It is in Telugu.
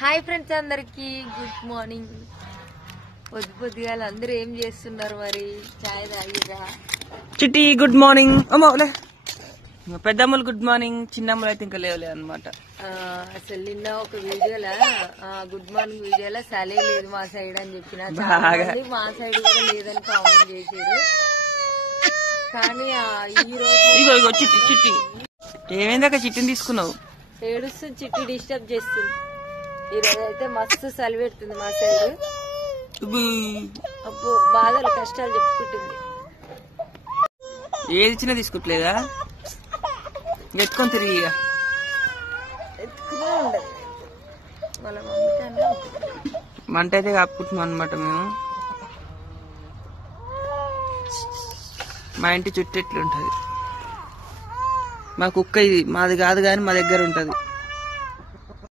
హాయ్ ఫ్రెండ్స్, అందరికి గుడ్ మార్నింగ్. పొద్దుగాల అందరూ ఏం చేస్తున్నారు? మరి చాయ్ తాగిరా? చిట్టి గుడ్ మార్నింగ్. అమ్మలే పెద్దమ్మలు గుడ్ మార్నింగ్, చిన్నమ్మలు అయితే ఇంకా లేవలే అనమాట. అసలు నిన్న ఒక వీడియోలో గుడ్ మార్నింగ్ వీడియోలో సలే లేదు మా సైడ్ అని చెప్పిన, చాలా మంది మా సైడ్ కూడా లేదని కామెంట్ చేసారు. కానీ ఈ రోజు ఇగో చిట్టి చిట్టి ఏమైందాక చిట్టిని తీసుకున్నావు? ఏడుస్తుంది, చిట్టి డిస్టర్బ్ చేస్తుంది. ఈ రోజు అయితే మస్తు చలి పెడుతుంది మా సైడ్. అప్పు బాధలు కష్టాలు చెప్పుకుంటుంది. ఏది ఇచ్చినా తీసుకుంటలేదా? ఎత్తుకొని తిరిగి ఎత్తుకునే ఉండదు వాళ్ళ మమ్మీ. మంట అయితే కాపుకుంటున్నాం అనమాట మేము. మా ఇంటి చుట్టూ ఎట్లుంటది. మా కుక్క ఇది మాది కాదు కానీ మా దగ్గర ఉంటది.